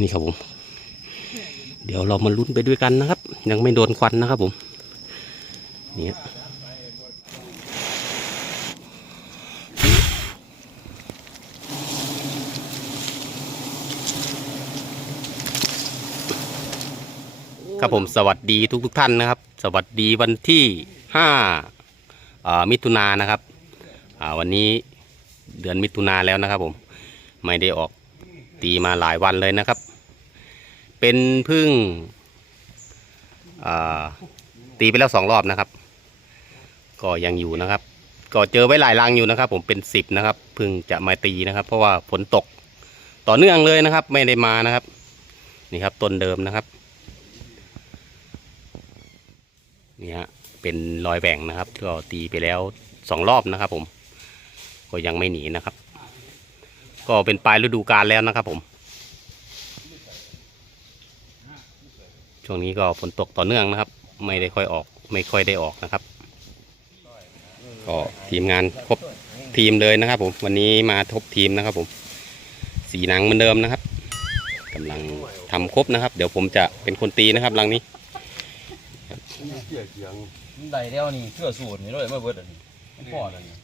นี่ครับผม เดี๋ยวเรามาลุ้นไปด้วยกันนะครับ ยังไม่โดนควันนะครับผมเนี่ยครับผมสวัสดีทุกทุกท่านนะครับ สวัสดีวันที่ห้ามิถุนายนนะครับวันนี้เดือนมิถุนาแล้วนะครับผม ไม่ได้ออก ตีมาหลายวันเลยนะครับ เป็นพึ่งตีไปแล้วสองรอบนะครับ ก็ยังอยู่นะครับ ก็เจอไว้หลายรังอยู่นะครับ ผมเป็นสิบนะครับพึ่งจะมาตีนะครับ เพราะว่าฝนตกต่อเนื่องเลยนะครับ ไม่ได้มานะครับ นี่ครับต้นเดิมนะครับนี่ฮะเป็นรอยแหว่งนะครับก็ตีไปแล้วสองรอบนะครับ ผม ก็ยังไม่หนีนะครับ ก็เป็นปลายฤดูกาลแล้วนะครับผม ช่วงนี้ก็ฝนตกต่อเนื่องนะครับ ไม่ได้ค่อยออก ไม่ค่อยได้ออกนะครับ ก็ทีมงานครบทีมเลยนะครับ ผม วันนี้มาทบทีมนะครับ ผม สีหนังเหมือนเดิมนะครับกำลังทำครบนะครับ เดี๋ยวผมจะเป็นคนตีนะครับรังนี้ได้แล้วนี่เชื่อสูตรนี่เลยมาเบิดอันนี้มันพอแล้วนี่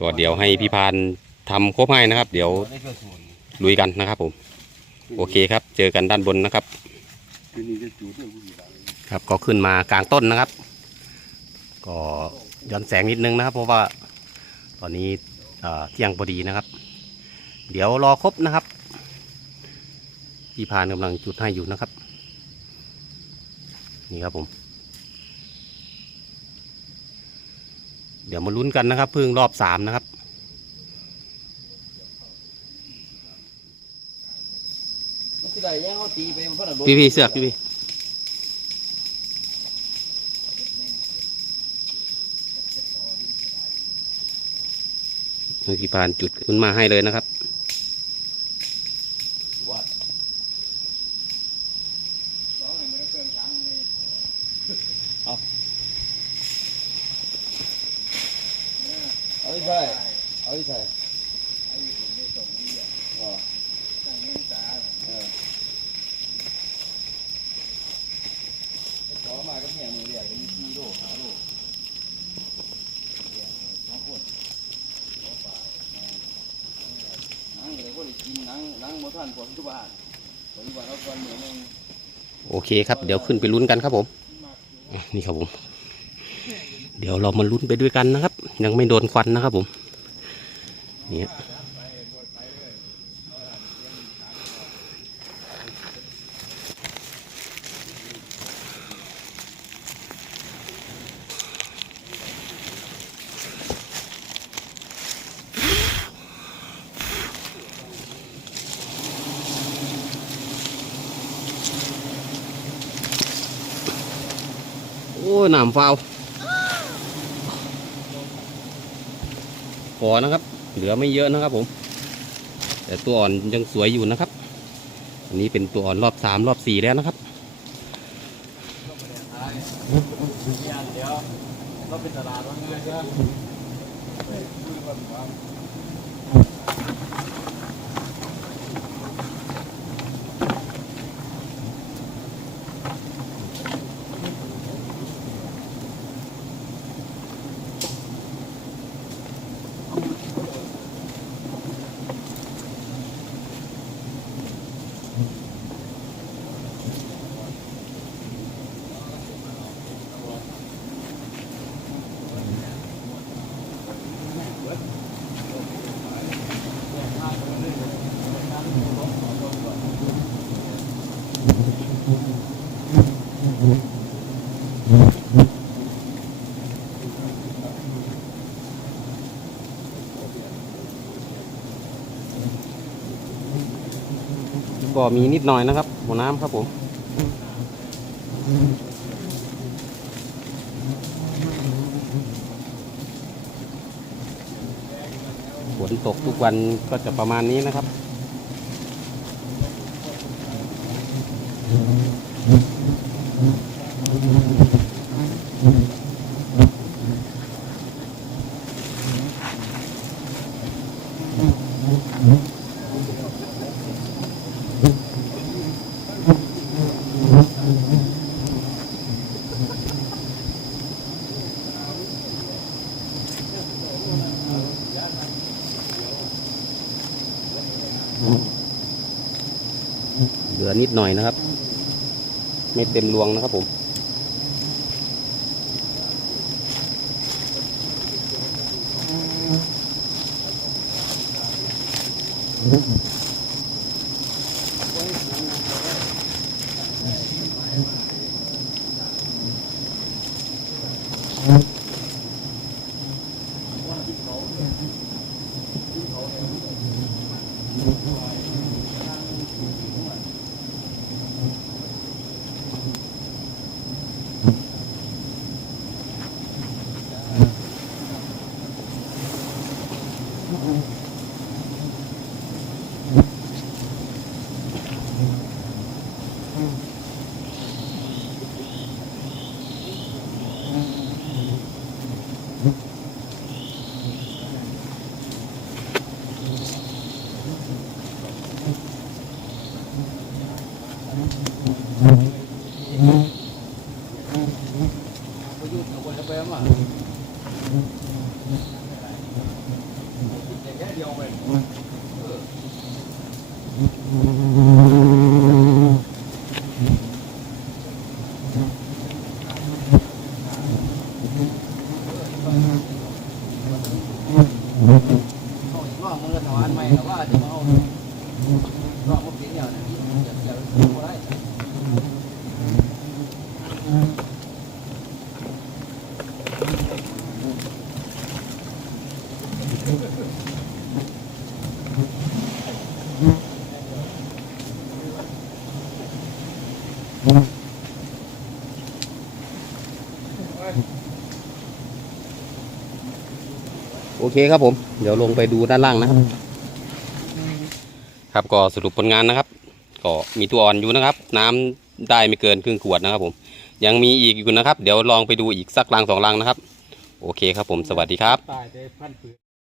ก็เดี๋ยวให้พี่พานทำครบให้นะครับ เดี๋ยวลุยกันนะครับผม โอเคครับ เจอกันด้านบนนะครับ ครับก็ขึ้นมากลางต้นนะครับ ก็ย้อนแสงนิดนึงนะครับ เพราะว่าตอนนี้เอ่อเที่ยงพอดีนะครับ เดี๋ยวรอครบนะครับ พี่พานกำลังจุดให้อยู่นะครับ นี่ครับผม เดี๋ยวมาลุ้นกันนะครับเพิ่งรอบสามนะครับมันสิได้ยังเขาตีไปมันเพิ่นน่ะโดนพี่พี่เสือกพี่พี่ให้พี่พานจุดขึ้นมาให้เลยนะครับวัดเอา เอาอีกใช่เอาอีกใช่อ๋อเออขอมาก็เพียงมือเดียวมีสี่โลห้าโลเดี๋ยวสองคนขอปลาหนังอะไรก็ได้กินหนังหนังบ่ทันกว่าทุกบ้านปัจจุบันเราก่อนเหมือนนึงโอเคครับ เดี๋ยวขึ้นไปลุ้นกันครับผมอะนี่ครับผม เดี๋ยวเรามาลุ้นไปด้วยกันนะครับ ยังไม่โดนควันนะครับผมนี่โอ้หนามฟาว พอนะครับ เหลือไม่เยอะนะครับผม แต่ตัวอ่อนยังสวยอยู่นะครับ อันนี้เป็นตัวอ่อนรอบสามรอบสี่แล้วนะครับเดี๋ยวเราเป็นตลาดว่าไงใช่ไหม ก็มีนิดหน่อยนะครับหัวน้ำครับผมฝนตกทุกวันก็จะประมาณนี้นะครับ เหลือนิดหน่อยนะครับ ไม่เต็มรวงนะครับผมอืม วไปเขาอีกรอบมึงก็ถอนใหม่แต่ว่าจะมาเอารอบมึงเสียเนี่ยนะจะจะสู้บ่ได้ โอเคครับผม เดี๋ยวลงไปดูด้านล่างนะครับ ครับก็สรุปผลงานนะครับ ก็มีตัวอ่อนอยู่นะครับ น้ำได้ไม่เกินครึ่งขวดนะครับ ผม ยังมีอีกอยู่นะครับ เดี๋ยวลองไปดูอีกสักลังสองลังนะครับ โอเคครับผม สวัสดีครับ